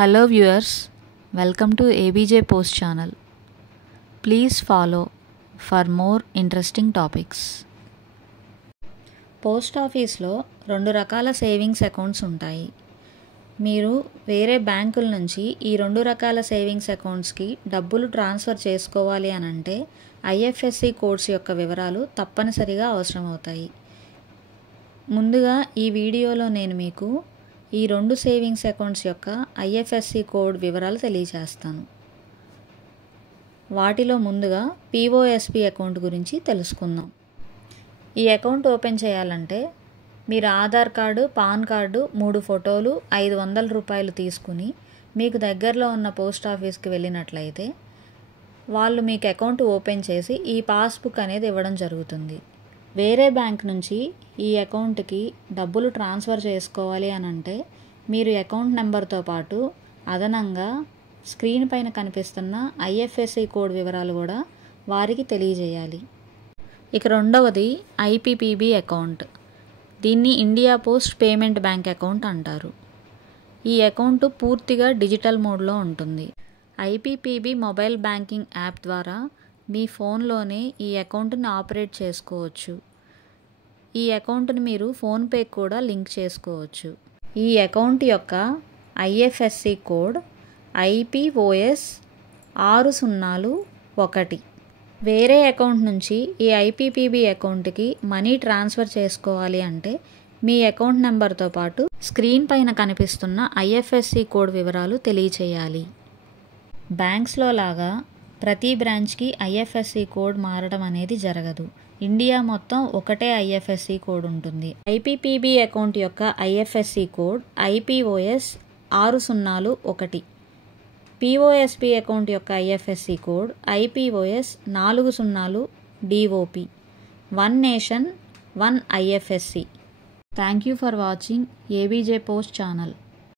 Hello viewers, welcome to ABJ Post channel. Please follow for more interesting topics. Post ఆఫీస్లో 2 రకాల savings accounts ఉంటాయి. మీరు వేరే బ్యాంకుల నుంచి ఈ 2 రకాల సేవింగ్స్ అకౌంట్స్కి డబ్బులు ట్రాన్స్ఫర్ చేసుకోవాలి అని అంటే ఐఎఫ్ఎస్సి కోడ్స్ యొక్క వివరాలు తప్పనిసరిగా అవసరమవుతాయి. ముందుగా ఈ వీడియోలో నేను మీకు ఈ 2 సేవింగ్స్ అకౌంట్స్ యొక్క ఐఎఫ్ఎస్సి కోడ్ వివరాలు తెలియజేస్తాను. వాటిలో ముందుగా పిఓఎస్బి అకౌంట్ గురించి తెలుసుకుందాం. ఈ అకౌంట్ ఓపెన్ చేయాలంటే మీరు ఆధార్ కార్డు, పాన్ కార్డు, 3 ఫోటోలు, 500 రూపాయలు తీసుకుని మీకు దగ్గరలో ఉన్న పోస్ట్ ఆఫీస్కి వెళ్ళినట్లయితే వాళ్ళు మీకు అకౌంట్ ఓపెన్ చేసి ఈ పాస్బుక్ అనేది ఇవ్వడం జరుగుతుంది. వేరే బ్యాంక్ నుంచి ఈ అకౌంట్కి డబ్బులు ట్రాన్స్ఫర్ చేసుకోవాలి అని అంటే మీరు అకౌంట్ నెంబర్తో పాటు అదనంగా స్క్రీన్ పైన కనిపిస్తున్న ఐఎఫ్ఎస్సి కోడ్ వివరాలు కూడా వారికి తెలియజేయాలి. ఇక రెండవది ఐపీపీబీ అకౌంట్. దీన్ని India post payment bank account అంటారు. ఈ అకౌంట్ పూర్తిగా డిజిటల్ మోడ్లో ఉంటుంది. ఐపీపీబీ మొబైల్ బ్యాంకింగ్ యాప్ ద్వారా మీ ఫోన్లోనే ఈ అకౌంట్ని ఆపరేట్ చేసుకోవచ్చు. ఈ అకౌంట్ని మీరు ఫోన్పే కూడా లింక్ చేసుకోవచ్చు. ఈ అకౌంట్ యొక్క ఐఎఫ్ఎస్సి కోడ్ IPOS 601. వేరే అకౌంట్ నుంచి ఈ ఐపీపీబీ అకౌంట్కి మనీ ట్రాన్స్ఫర్ చేసుకోవాలి అంటే మీ అకౌంట్ నెంబర్తో పాటు స్క్రీన్ పైన కనిపిస్తున్న ఐఎఫ్ఎస్సి కోడ్ వివరాలు తెలియచేయాలి. బ్యాంక్స్లో లాగా ప్రతి బ్రాంచ్కి ఐఎఫ్ఎస్సి కోడ్ మారడం అనేది జరగదు. ఇండియా మొత్తం ఒకటే ఐఎఫ్ఎస్సి కోడ్ ఉంటుంది. ఐపీపీబీ అకౌంట్ యొక్క ఐఎఫ్ఎస్సి కోడ్ IPOS 601. పిఓఎస్బి అకౌంట్ యొక్క IFSC code IPOS 40 DOP. One nation one IFSC. Thank you for watching ABJ Post channel.